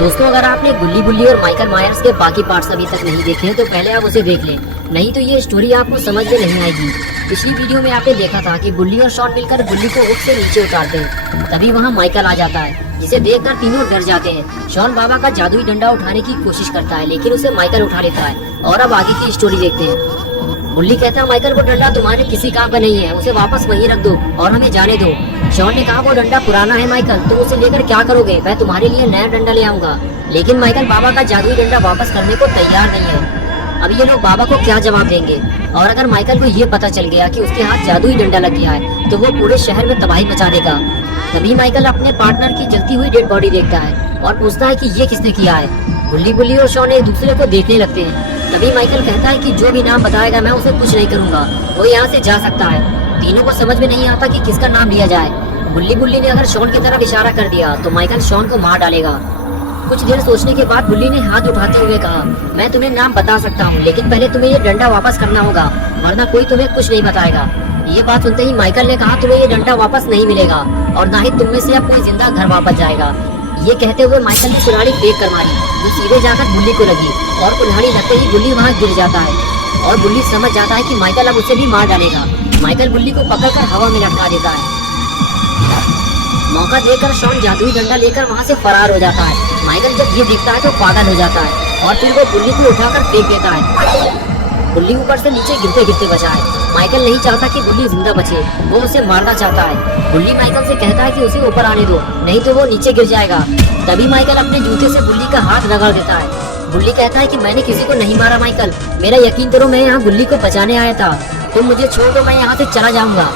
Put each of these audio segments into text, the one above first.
दोस्तों, अगर आपने गुल्ली बुल्ली और माइकल मायर्स के बाकी पार्ट्स अभी तक नहीं देखे हैं तो पहले आप उसे देख लें, नहीं तो ये स्टोरी आपको समझ में नहीं आएगी। पिछली वीडियो में आपने देखा था कि गुल्ली और शॉन मिलकर गुल्ली को ऊँट से नीचे उतारते हैं। तभी वहाँ माइकल आ जाता है, जिसे देखकर तीनों डर जाते हैं। शॉन बाबा का जादुई डंडा उठाने की कोशिश करता है, लेकिन उसे माइकल उठा लेता है। और अब आगे की स्टोरी देखते हैं। गुल्ली कहता है, माइकल वो डंडा तुम्हारे किसी काम का नहीं है, उसे वापस वहीं रख दो और हमें जाने दो। शॉन ने कहा, वो डंडा पुराना है माइकल, तुम उसे लेकर क्या करोगे? मैं तुम्हारे लिए नया डंडा ले आऊंगा। लेकिन माइकल बाबा का जादुई डंडा वापस करने को तैयार नहीं है। अब ये लोग बाबा को क्या जवाब देंगे? और अगर माइकल को ये पता चल गया कि उसके हाथ जादुई डंडा लग गया है तो वो पूरे शहर में तबाही मचा देगा। तभी माइकल अपने पार्टनर की जलती हुई डेड बॉडी देखता है और पूछता है कि ये किसने किया है। गुल्ली बुल्ली और शॉन एक दूसरे को देखने लगते हैं। तभी माइकल कहता है कि जो भी नाम बताएगा मैं उसे कुछ नहीं करूंगा, वो यहाँ से जा सकता है। तीनों को समझ में नहीं आता कि किसका नाम लिया जाए। गुल्ली बुल्ली ने अगर शॉन की तरफ इशारा कर दिया तो माइकल शॉन को मार डालेगा। कुछ देर सोचने के बाद गुल्ली ने हाथ उठाते हुए कहा, मैं तुम्हें नाम बता सकता हूँ, लेकिन पहले तुम्हें ये डंडा वापस करना होगा, वरना कोई तुम्हें कुछ नहीं बताएगा। ये बात सुनते ही माइकल ने कहा, तुम्हें ये डंडा वापस नहीं मिलेगा और ना ही तुम में से अब कोई जिंदा घर वापस जाएगा। ये कहते हुए माइकल ने कुल्हाड़ी फेंक कर मारी, जो सीधे जाकर गुल्ली को लगी और कुल्हाड़ी लगते ही गुल्ली वहाँ गिर जाता है और गुल्ली समझ जाता है कि माइकल अब उसे भी मार डालेगा। माइकल गुल्ली को पकड़कर हवा में लटका देता है। मौका देकर शॉन जादुई डंडा लेकर वहाँ से फरार हो जाता है। माइकल जब ये देखता है तो पागल हो जाता है और फिर वो गुल्ली को उठाकर फेंक देता है। गुल्ली ऊपर से नीचे गिरते गिरते बचा है। माइकल नहीं चाहता कि गुल्ली जिंदा बचे, वो उसे मारना चाहता है। गुल्ली माइकल से कहता है कि उसे ऊपर आने दो, नहीं तो वो नीचे गिर जाएगा। तभी माइकल अपने जूते से गुल्ली का हाथ रगड़ देता है। गुल्ली कहता है कि मैंने किसी को नहीं मारा माइकल, मेरा यकीन करो, मैं यहाँ गुल्ली को बचाने आया था। तुम मुझे छोड़ दो, मैं यहाँ से चला जाऊंगा।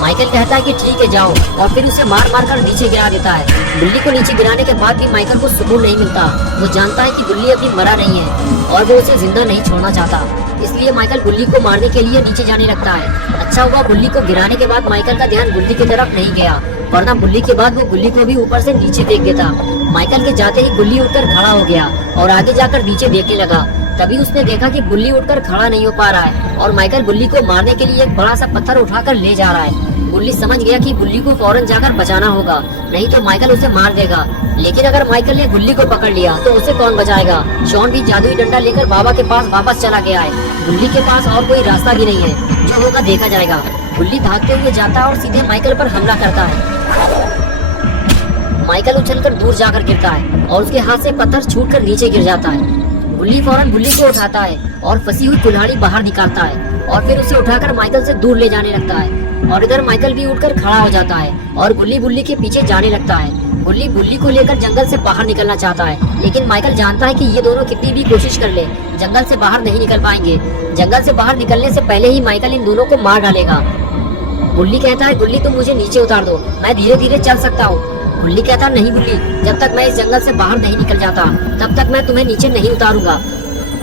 माइकल कहता है कि ठीक है जाओ, और फिर उसे मार मार कर नीचे गिरा देता है। गुल्ली को नीचे गिराने के बाद भी माइकल को सुकून नहीं मिलता। वो जानता है कि गुल्ली अभी मरा नहीं है और वो उसे जिंदा नहीं छोड़ना चाहता, इसलिए माइकल गुल्ली को मारने के लिए नीचे जाने लगता है। अच्छा हुआ गुल्ली को गिराने के बाद माइकल का ध्यान गुल्ली की तरफ नहीं गया, वरना गुल्ली के बाद वो गुल्ली को भी ऊपर से नीचे फेंक देता। माइकल के जाते ही गुल्ली उठकर खड़ा हो गया और आगे जाकर नीचे देखने लगा। तभी उसने देखा कि गुल्ली उठकर खड़ा नहीं हो पा रहा है और माइकल गुल्ली को मारने के लिए एक बड़ा सा पत्थर उठाकर ले जा रहा है। गुल्ली समझ गया कि गुल्ली को फौरन जाकर बचाना होगा, नहीं तो माइकल उसे मार देगा। लेकिन अगर माइकल ने गुल्ली को पकड़ लिया तो उसे कौन बचाएगा? शॉन भी जादुई डंडा लेकर बाबा के पास वापस चला गया है। गुल्ली के पास और कोई रास्ता भी नहीं है, जो होगा देखा जाएगा। गुल्ली भागते हुए जाता है और सीधे माइकल पर हमला करता है। माइकल उछलकर दूर जाकर गिरता है और उसके हाथ से पत्थर छूटकर नीचे गिर जाता है। गुल्ली फौरन गुल्ली को उठाता है और फंसी हुई कुल्हाड़ी बाहर निकालता है और फिर उसे उठाकर माइकल से दूर ले जाने लगता है। और इधर माइकल भी उठकर खड़ा हो जाता है और गुल्ली बुल्ली के पीछे जाने लगता है। गुल्ली बुल्ली को लेकर जंगल से बाहर निकलना चाहता है, लेकिन माइकल जानता है कि ये दोनों कितनी भी कोशिश कर ले जंगल से बाहर नहीं निकल पाएंगे। जंगल से बाहर निकलने से पहले ही माइकल इन दोनों को मार डालेगा। गुल्ली कहता है, गुल्ली तुम मुझे नीचे उतार दो, मैं धीरे धीरे चल सकता हूँ। गुल्ली कहता, नहीं गुल्ली, जब तक मैं इस जंगल से बाहर नहीं निकल जाता तब तक मैं तुम्हें नीचे नहीं उतारूंगा।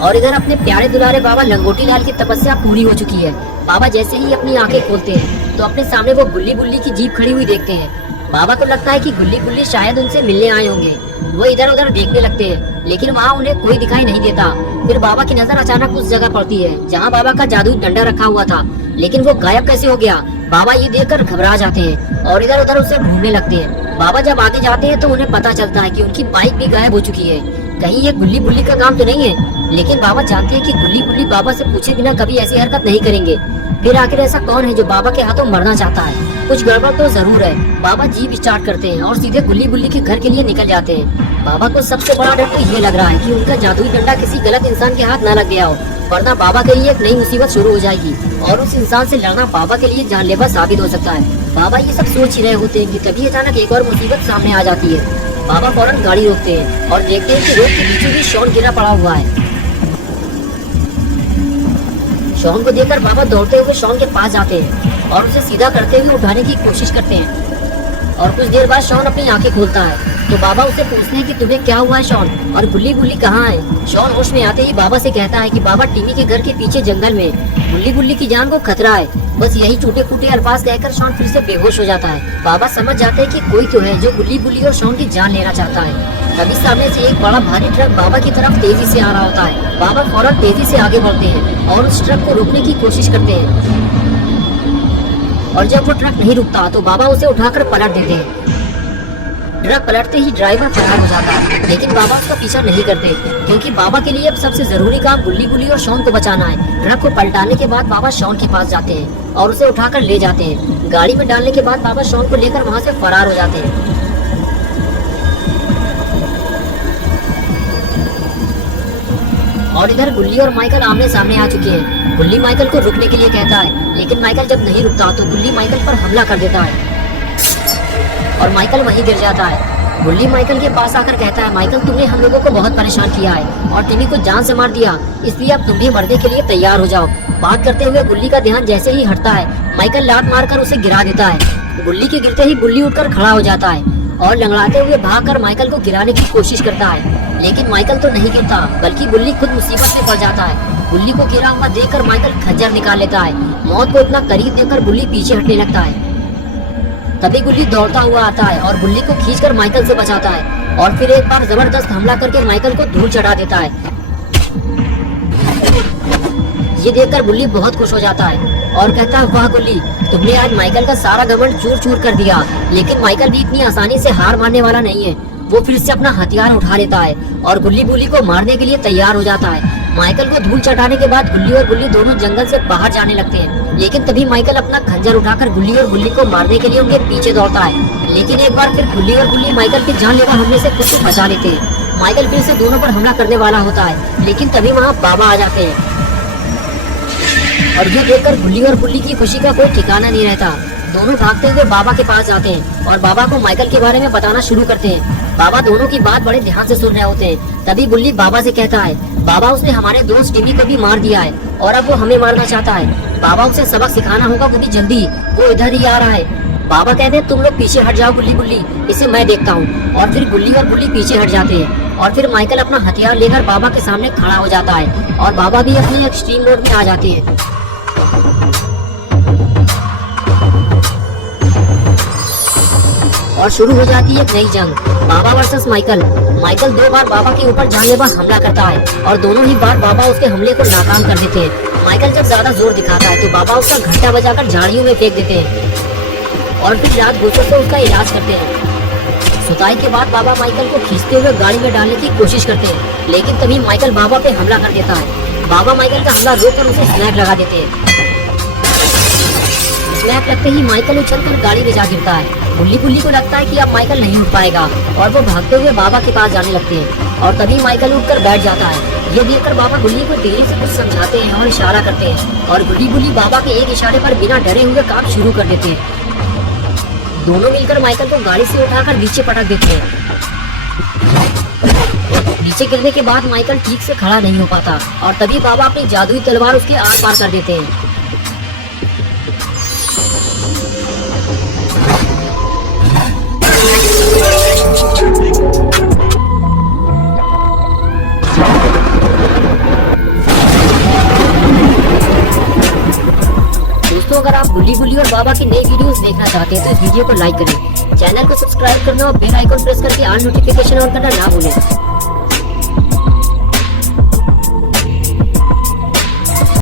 और इधर अपने प्यारे दुलारे बाबा लंगोटी लाल की तपस्या पूरी हो चुकी है। बाबा जैसे ही अपनी आंखें खोलते हैं तो अपने सामने वो गुल्ली बुल्ली की जीप खड़ी हुई देखते हैं। बाबा को लगता है कि गुल्ली बुल्ली शायद उनसे मिलने आए होंगे। वो इधर उधर देखने लगते हैं, लेकिन वहाँ उन्हें कोई दिखाई नहीं देता। फिर बाबा की नजर अचानक उस जगह पड़ती है जहाँ बाबा का जादुई डंडा रखा हुआ था, लेकिन वो गायब कैसे हो गया? बाबा ये देखकर घबरा जाते हैं और इधर उधर उसे ढूंढने लगते हैं। बाबा जब आगे जाते हैं तो उन्हें पता चलता है कि उनकी बाइक भी गायब हो चुकी है। कहीं ये गुल्ली बुल्ली का काम तो नहीं है? लेकिन बाबा जानते हैं कि गुल्ली बुल्ली बाबा से पूछे बिना कभी ऐसी हरकत नहीं करेंगे। फिर आखिर ऐसा कौन है जो बाबा के हाथों मरना चाहता है? कुछ गड़बड़ तो जरूर है। बाबा जीप स्टार्ट करते हैं और सीधे गुल्ली बुल्ली के घर के लिए निकल जाते हैं। बाबा को सबसे बड़ा डर तो ये लग रहा है कि उनका जादुई डंडा किसी गलत इंसान के हाथ न लग गया हो, वरना बाबा के लिए एक नई मुसीबत शुरू हो जाएगी और उस इंसान से लड़ना बाबा के लिए जानलेवा साबित हो सकता है। बाबा ये सब सोच ही रहे होते हैं कि तभी अचानक एक और मुसीबत सामने आ जाती है। बाबा फौरन गाड़ी रोकते हैं और देखते हैं कि रोड के बीचों बीच शॉन गिरा पड़ा हुआ है। शॉन को देखकर बाबा दौड़ते हुए शॉन के पास जाते हैं और उसे सीधा करते हुए उठाने की कोशिश करते हैं। और कुछ देर बाद शॉन अपनी आंखें खोलता है तो बाबा उसे पूछते हैं कि तुम्हें क्या हुआ है शॉन, और गुल्ली बुल्ली कहाँ है? शॉन होश में आते ही बाबा से कहता है कि बाबा टिमी के घर के पीछे जंगल में गुल्ली बुल्ली की जान को खतरा है। बस यही टूटे फूटे अल्फाज कहकर शॉन फिर से बेहोश हो जाता है। बाबा समझ जाते हैं कि कोई तो है जो गुल्ली बुल्ली और शॉन की जान लेना चाहता है। तभी सामने से एक बड़ा भारी ट्रक बाबा की तरफ तेजी से आ रहा होता है। बाबा फौरन तेजी से आगे बढ़ते हैं और उस ट्रक को रोकने की कोशिश करते हैं, और जब वो ट्रक नहीं रुकता तो बाबा उसे उठाकर पलट देते हैं। ट्रक पलटते ही ड्राइवर फरार हो जाता है, लेकिन बाबा उसका पीछा नहीं करते क्योंकि बाबा के लिए अब सबसे जरूरी काम गुल्ली और शॉन को बचाना है। ट्रक को पलटाने के बाद बाबा शॉन के पास जाते हैं और उसे उठाकर ले जाते हैं। गाड़ी में डालने के बाद बाबा शॉन को लेकर वहाँ से फरार हो जाते हैं। और इधर गुल्ली और माइकल आमने सामने आ चुके हैं। गुल्ली माइकल को रुकने के लिए कहता है, लेकिन माइकल जब नहीं रुकता तो गुल्ली माइकल पर हमला कर देता है और माइकल वहीं गिर जाता है। गुल्ली माइकल के पास आकर कहता है, माइकल तुमने हम लोगों को बहुत परेशान किया है और टिमी को जान से मार दिया, इसलिए अब तुम भी मरने के लिए तैयार हो जाओ। बात करते हुए गुल्ली का ध्यान जैसे ही हटता है, माइकल लात मारकर उसे गिरा देता है। गुल्ली के गिरते ही गुल्ली उठकर खड़ा हो जाता है और लंगड़ाते हुए भागकर माइकल को गिराने की कोशिश करता है, लेकिन माइकल तो नहीं गिरता बल्कि गुल्ली खुद मुसीबत में पड़ जाता है। गुल्ली को गिरा हुआ देखकर माइकल खंजर निकाल लेता है। मौत को इतना करीब देखकर गुल्ली पीछे हटने लगता है। तभी गुल्ली दौड़ता हुआ आता है और गुल्ली को खींचकर माइकल से बचाता है और फिर एक बार जबरदस्त हमला करके माइकल को धूल चढ़ा देता है। ये देखकर गुल्ली बहुत खुश हो जाता है और कहता है, वाह गुल्ली, तुमने आज माइकल का सारा घमंड चूर चूर कर दिया। लेकिन माइकल भी इतनी आसानी से हार मानने वाला नहीं है। वो फिर से अपना हथियार उठा लेता है और गुल्ली को मारने के लिए तैयार हो जाता है। माइकल को धूल चटाने के बाद गुल्ली और गुल्ली दोनों जंगल से बाहर जाने लगते हैं, लेकिन तभी माइकल अपना खंजर उठाकर गुल्ली और गुल्ली को मारने के लिए उनके पीछे दौड़ता है। लेकिन एक बार फिर गुल्ली और गुल्ली माइकल के जानलेवा हमले से खुद को बचा लेते हैं। माइकल फिर से दोनों पर हमला करने वाला होता है, लेकिन तभी वहाँ बाबा आ जाते हैं और ये देखकर गुल्ली और गुल्ली की खुशी का कोई ठिकाना नहीं रहता। दोनों भागते हुए बाबा के पास जाते हैं और बाबा को माइकल के बारे में बताना शुरू करते हैं। बाबा दोनों की बात बड़े ध्यान से सुन रहे होते हैं। तभी गुल्ली बाबा से कहता है, बाबा उसने हमारे दोस्त टिमी को भी मार दिया है और अब वो हमें मारना चाहता है। बाबा उसे सबक सिखाना होगा क्योंकि जल्दी वो इधर ही आ रहा है। बाबा कहते हैं, तुम लोग पीछे हट जाओ गुल्ली, इसे मैं देखता हूँ। और फिर गुल्ली और गुल्ली पीछे हट जाते हैं और फिर माइकल अपना हथियार लेकर बाबा के सामने खड़ा हो जाता है और बाबा भी अपने एक्सट्रीम मोड में आ जाते हैं। और शुरू हो जाती है एक नई जंग, बाबा वर्सेस माइकल। माइकल 2 बार बाबा के ऊपर जानलेवा हमला करता है और दोनों ही बार बाबा उसके हमले को नाकाम कर देते हैं। माइकल जब ज्यादा जोर दिखाता है तो बाबा उसका घंटा बजाकर झाड़ियों में फेंक देते हैं और फिर रात गोचर से उसका इलाज करते हैं। सुताई के बाद बाबा माइकल को खींचते हुए गाड़ी में डालने की कोशिश करते हैं, लेकिन तभी माइकल बाबा पे हमला कर देता है। बाबा माइकल का हमला रोककर उसे स्नैप लगा देते हैं। स्नैप लगते ही माइकल उछलकर गाड़ी में जा गिरता है। गुल्ली को लगता है कि अब माइकल नहीं उठ पाएगा और वो भागते हुए बाबा के पास जाने लगते हैं और तभी माइकल उठकर बैठ जाता है। ये देखकर बाबा गुल्ली को धीरे से कुछ समझाते हैं और इशारा करते हैं और गुल्ली बाबा के एक इशारे पर बिना डरे हुए काम शुरू कर देते हैं। दोनों मिलकर माइकल को गाड़ी से उठाकर नीचे पटक देते हैं। नीचे गिरने के बाद माइकल ठीक से खड़ा नहीं हो पाता और तभी बाबा अपनी जादुई तलवार उसके आर पार कर देते हैं। दोस्तों, अगर आप गुल्ली और बाबा की नई वीडियोस देखना चाहते हैं तो इस वीडियो को लाइक करें, चैनल को सब्सक्राइब करना और बेल आइकन प्रेस करके ऑल नोटिफिकेशन ऑन करना ना भूलें।